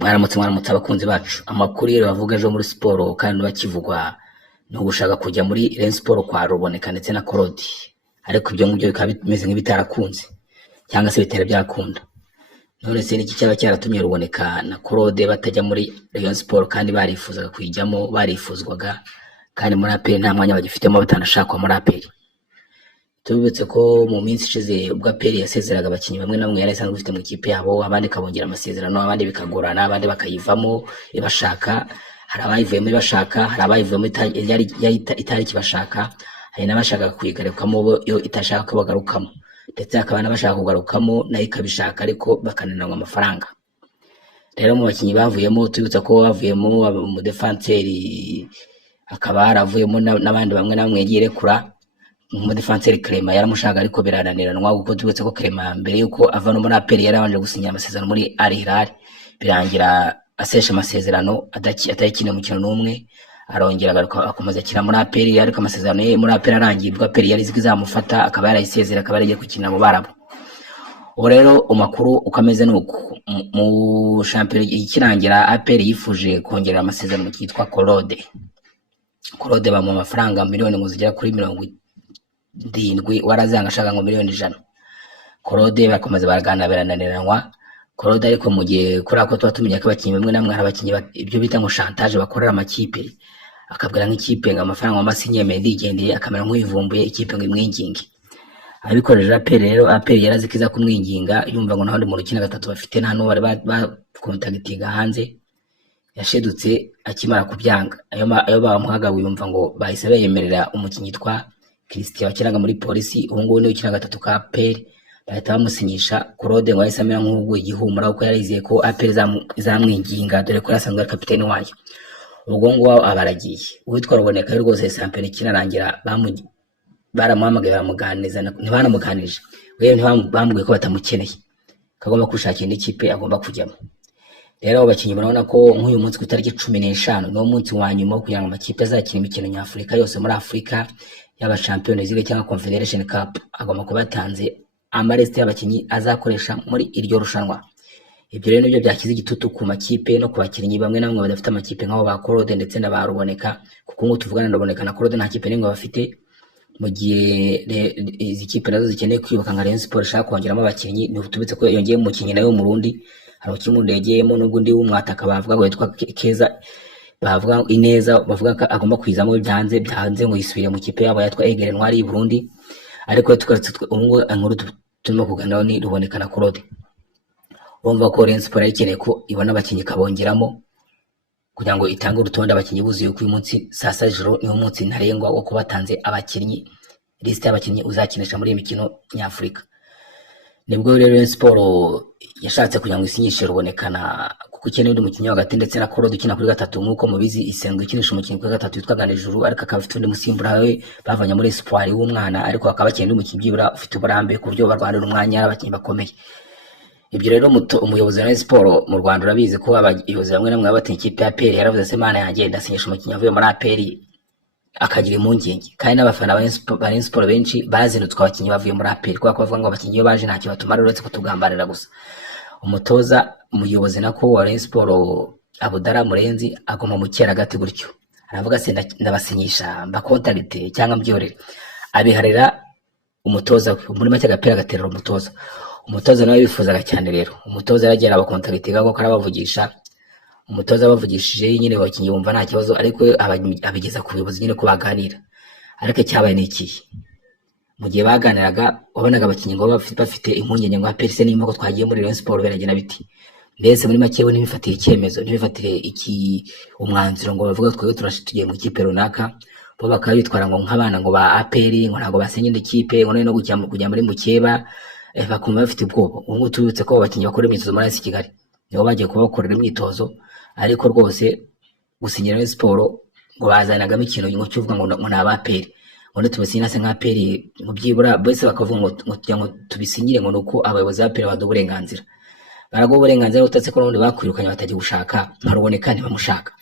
Mwaramutse abakunzi bacu. Amakuru rero bavuga ejo muri siporo kandi bakivugwa no gushaka kujya muri Rayon Sport kwa Ruboneka ndetse na Korodi. Ariko ibyo ngibyo bikaba bimeze nk'ibitarakunze cyangwa se bitera byakunda. None se niki cyaba cyaratumye Ruboneka na Korode batajya muri Rayon Sport kandi barifuzaga kwijyamo, barifuzwaga kandi muri APR nta mwanya bagifitemo batanashakwa muri APR. Tubibutse ko mu minsi ishize ubwo APR yasezeraga abakinnyi bamwe na bamwe yari isanzwe ifite mu kipe yabo, abandi kabongera amasezerano, abandi bikagorana, abandi bakayivamo ibashaka, hari abayivuyemo ibashaka, hari abayivuyemo itari kibashaka, hari n'abashaka kuyigarukamo yo itashaka ko bagarukamo, ndetse hakaba n'abashaka kugarukamo nayo ikabishaka ariko bakananirwa amafaranga. Rero mu bakinnyi bavuyemo tubibutse ko bavuyemo mu defenseri, akaba haravuyemo n'abandi bamwe na bamwe yagiye rekura. Mu defenseur Clement yaramushaka ariko birananiranwa kuko tubetse ko Clement mbere yuko ava no muri APR yarabanje gusinya amasezerano muri Al Hilal, birangira asesha amasezerano atakine umukino n'umwe, arongera agaruka akomeza akina muri APR ariko amasezerano ye muri APR arangiye ubwo APR yari izamufata akaba yarayisezera akaba yaragiye gukina mu Barabu. Ubu rero umakuru ukameze nuko mu champion ikirangira APR yifuje kongera amasezerano kitwa Korode bamu amafaranga miliyoni ngo zigera kuri 70 warazanga ashaka ngo miliyoni 100. Korode bakomeza baragana birananiranwa. Korode ariko mu gihe kuri ako tubatumenya ko abakinnyi bamwe namwe hari abakinnyi ibyo bita ngo chantage bakorera amakipe, akabwira nk'ikipe ngo amafaranga amasinye Medi igendeye akamera nk'uyivumbuye ikipe ngo imwinginge. Abikoreje APR rero APR yarazikiza kumwinginga yumva ngo nahandi mu rukina gatatu bafite nta no bari bakontagitinga hanze, yashedutse akimara kubyanga ayo bamuhaga yumva ngo bahise bayemerera umukinnyi twa Christian wakinaga muri polisi, ubu ngubu niwe ukina gatatu ka APR, bahita bamusinyisha. Korode ngo yahise amera nk'ubwo igihumura kuko yarizeye ko APR zamwinginga dore ko yasanzwe ari kapiteni wayo. Ubwo ngo abaragiye uwitwa Ruboneka rwose champion ikinarangira baramuhamagaye baramuganiza, ntibanamuganije wewe ntibamubwiye ko batamukeneye, kagomba kushakira indi kipe agomba kujyamo. Rero abakinnyi barabona ko nk'uyu munsi ku itariki 15 no munsi wa nyuma wo kugira ngo amakipe azakina imikino nyafurika yose muri Afrika yaba Champions League cyangwa Confederation Cup, agomba kuba atanze amareste y'abakinnyi azakoresha muri iryo rushanwa. Ibyo rero nibyo byakize igitutu ku makipe no ku bakinnyi bamwe namwe badafite amakipe nk'abo ba Korode ndetse na ba Ruboneka, kuko ngo tuvugana na Ruboneka na Korode nta kipe n'imwe bafite, mu gihe izi kipe nazo zikeneye kwibuka nka Rayon Sport ishaka kongeramo abakinnyi. Ni utubitse ko yongeye mu mukinnyi nayo mu Burundi, hari ukimundi yagiyemo n'ubwo ndi w'umwataka bavuga ngo yitwa Keza, bavuga ineza bavuga ko agomba kwizamo byanze ngo yisubire mu kipe yabo yatwa Egere Ntwari i Burundi. Ariko tukaretse ubwo inkuru turimo kuganiraho ni Ruboneka na Korode. Bumva ko Rayon Sport ikeneye ko ibona abakinnyi kabongeramo kugira ngo itange urutonde abakinnyi buzuye ku munsi saa 7 joro niwo munsi ntarengwa wo kubatanze abakinnyi, liste y'abakinnyi uzakinisha muri imikino nyafurika. Nibwo rero Rayon Sport yashatse kugira ngo isinyishe Rubonekana kuko ikeneye undi mukinnyi wa gatatu ndetse na Korode ukina kuri gatatu, nk'uko mubizi isenga ikinisha umukinnyi kuri gatatu witwa Ganejuru, ariko akaba afite undi musimbura we bavanye muri Espoir w'umwana, ariko akaba akeneye umukinnyi byibura ufite uburambe ku buryo barwanira umwanya abakinnyi bakomeye. Ibyo rero umuyobozi wa Rayon Sport mu Rwanda urabizi ko abayobozi bamwe namwe babateye ikipe ya APR yaravuze se mana yanjye ndasinyisha umukinnyi avuye muri APR akagira impungenge, kandi n'abafana ba Rayon Sport benshi bazinutswe abakinnyi bavuye muri APR kuko bavuga ngo abakinnyi iyo baje ntacyo batumara uretse kutugambarira gusa. Umuyobozi nako wa Rayon Sport Abudara Murenzi agoma mu kera gati gutyo, aravuga se ndabasinyisha mbakontakite cyangwa mbyorere, abiharira umutoza muri make agapira gaterera umutoza nawe bifuzaga cyane. Rero umutoza yaragera abakontakite gago karabavugisha, umutoza bavugishije nyine abakinnyi bumva nta kibazo, ariko abigeza ku buyobozi nyine ko baganira. Ariko cyabaye n'iki mu gihe baganiraga wabonaga abakinnyi ngo bafite impungenge ngo APR nimba ko twagiye muri Rayon Sport beragena biti, mbese muri make bo ntibifatire icyemezo, ntibifatire umwanzuro ngo bavuga twebwe turashitugiye mu kipe runaka, bo bakaba bitwara ngo nk'abana ngo ba APR ngo ntago basenye indi kipe ngo no kujya muri mukeba, bakumva bafite ubwoba. Ubu tubitse ko abakinnyi bakora imyitozo muri AS Kigali nibo bagiye kubakorera imyitozo, ariko rwose gusinyira Rayon Sport ngo bazanagamo ikintu ngo cyuvuga ngo na APR ngo tubisinyira se nka APR mu byibura bose bakavuga ngo tubisinyire ngo nuko abayobozi ba APR baduha uburenganzira. Barago uburenganzira utatse ko n'undi bakwirukanye batagiye gushaka nka Ruboneka ntibamushaka.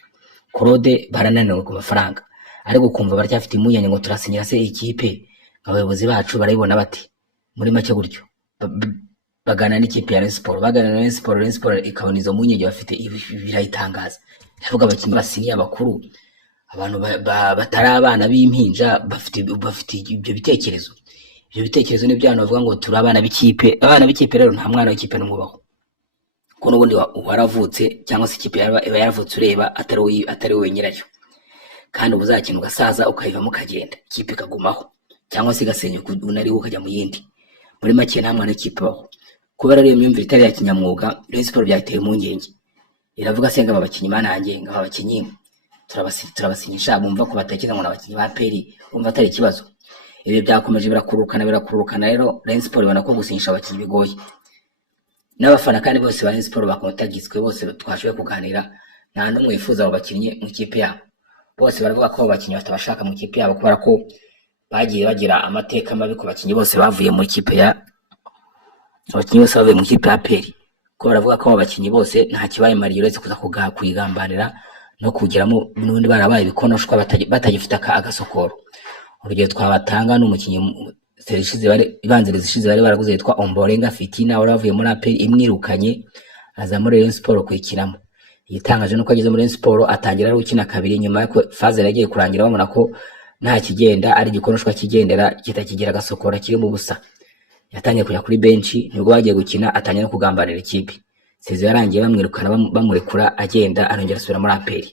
Korode barananiwe ku mafaranga, ariko kumva baracyafite impungenge ngo turasinyira se ikipe, abayobozi bacu barayibona bati muri make gutyo bagana n'ikipe ya Rayon Sport, bagana na Rayon Sport ikabona izo munyege bafite birayitangaza. Ndavuga abakinnyi basinye abakuru, abantu batari abana b'impinja bafite ibyo bitekerezo. Ibyo bitekerezo ni byo abantu bavuga ngo turi abana b'ikipe. Abana b'ikipe rero nta mwana w'ikipe n'umubaho, ko n'ubundi waravutse cyangwa se ikipe iba yaravutse ureba atari wowe nyirayo, kandi ubuzakina ugasaza ukayivamo ukagenda, ikipe ikagumaho cyangwa se igasenyuka unari ukajya mu yindi. Muri make nta mwana w'ikipe baho. Kubera rero imyumvire itari ya kinyamwuga, Rayon Sport byateye impungenge. Iravuga senga abakinnyi manange ngo abakinnyi turabasinyisha bumva ko batekereza ngo abakinnyi ba peri bumva atari ikibazo. Ibi byakomeje birakurukana rero Rayon Sport ibona ko gusinyisha abakinnyi bigoye. N'abafana kandi bose ba Rayon Sport bakontagitswe, bose twashoboye kuganira, nta n'umwe wifuza abo bakinnyi mu kipe yabo. Bose baravuga ko abakinnyi batabashaka mu kipe yabo kubera ko bagiye bagira amateka mabi ku bakinnyi bose bavuye mu kipe ya peri. Ko baravuga ko abakinnyi bose nta kibaye mariyo uretse kuza kuyigambanira no kugeramo n'undi barabaye bikonoshwa batagifite agasokoro. Urugero twabatanga n'umukinnyi ibanziriza ishize bari baraguze yitwa Ombolenga Fitina, wari wavuye muri APR imwirukanye aza muri Rayon Sport kwikiramo. Yitangaje nuko ageze muri Rayon Sport atangira ari gukina kabiri, nyuma y'uko faze yagiye kurangira babona ko nta kigenda, ari gikonoshwa kigendera kitakigira agasokora kiri mu busa. Yatangiye kujya kuri benchi, nibwo bagiye gukina atangira no kugambanira ikipe. Seze yarangiye bamwirukana bamurekura agenda, arongera asubira muri APR.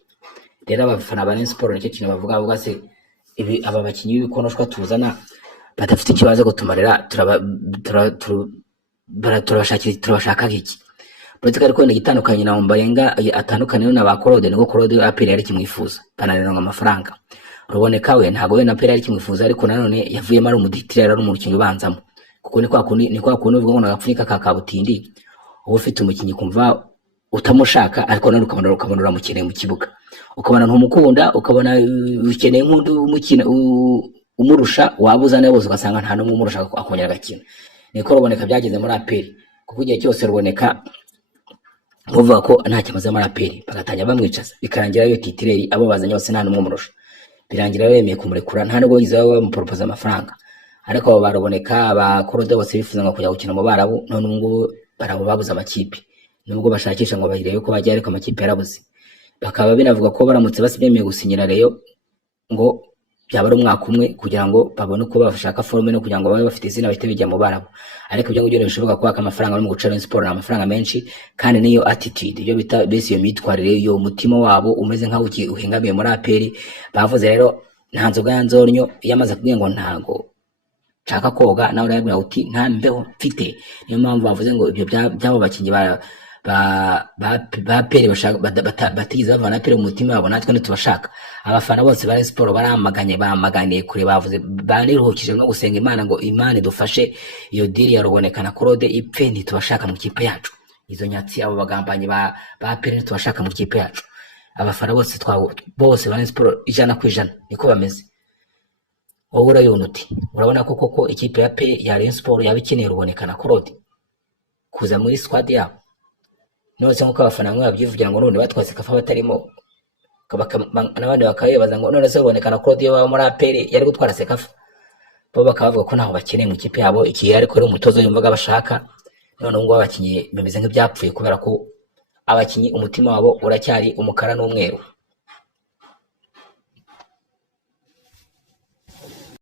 Rero abafana ba Rayon Sport nicyo kintu bavuga se ibi aba bakinnyi b'ibikonoshwa tuzana badafite ikibazo gutumarira turabashaka iki. Politika ariko igitandukanye na Ombolenga atandukanye na ba Korode, niko Korode APR yari kimwifuza banarenga amafaranga. Ruboneka we ntago we na APR yari kimwifuza, ariko nanone yavuyemo ari umuditire, ari umukinnyi ubanzamo. Kuko ni kwa kundi uvuga ngo nagapfunika kakabutindi, uba ufite umukinnyi kumva utamushaka ariko none ukabona uramukeneye mu kibuga, ukabona ntumukunda, ukabona ukeneye nk'undi umukina umurusha, wabuza nawe bose ugasanga nta n'umwe umurusha akongera agakina. Niko Ruboneka byageze muri APR, kuko igihe cyose Ruboneka uvuga ko nta kimaze muri APR bagatangira bamwicaza, bikarangira yo titireri abo bazanye bose nta n'umwe umurusha, birangira bemeye kumurekura, nta nubwo yize bamuporopoza amafaranga. Ariko abo Baruboneka aba Korode bose bifuza ngo kujya gukina mu Barabu, none ngo barabo babuze amakipe, nubwo bashakisha ngo bagire ko bajya, ariko amakipe yarabuze. Bakaba binavuga ko baramutse basibyemeye gusinyira Rayon ngo byaba ari umwaka umwe kugira ngo babone uko bashaka forume no kugira ngo babe bafite izina bahite bijya mu Barabu. Ariko ibyo ngibyo bishoboka ko amafaranga no mu guca Rayon Sport amafaranga menshi, kandi niyo attitude iyo bita base iyo mitwarire yo umutima wabo umeze nkaho uhengamiye muri APR. Bavuze rero nta nzoga ya nzornyo yamaze kubwira ngo ntago chaka koga nawe urabwira uti nta mbeho mfite. Niyo mpamvu bavuze ngo ibyo byabo bakinnyi ba pere bashaka batigize bavana pere mu mutima wabo, natwe ntitubashaka. Abafana bose ba Sport bamaganiye kure, bavuze baniruhukije no gusenga Imana ngo Imana idufashe iyo deal ya Ruboneka na Korode ipfe, ntitubashaka mu kipe yacu. Izo nyatsi abo bagambanyi ba pere ntitubashaka mu kipe yacu. Abafana bose bose ba Sport 100% niko bameze. Wowe urayona uti urabona ko koko ikipe ya Rayon Sport yabikeneye Ruboneka na Korode kuza muri squad yabo? Nose nkuko abafana mwe babyivugira ngo none batwase kafa batarimo, n'abandi bakabibaza ngo none se Ruboneka na Korode yo muri APR yari gutwara sekafa. Bo bakavuga ko naho bakeneye mu kipe yabo, iki ariko ari umutozo yumvaga bashaka. None ngo abakinyi bimeze nk'ibyapfuye kubera ko abakinyi umutima wabo uracyari umukara n'umweru.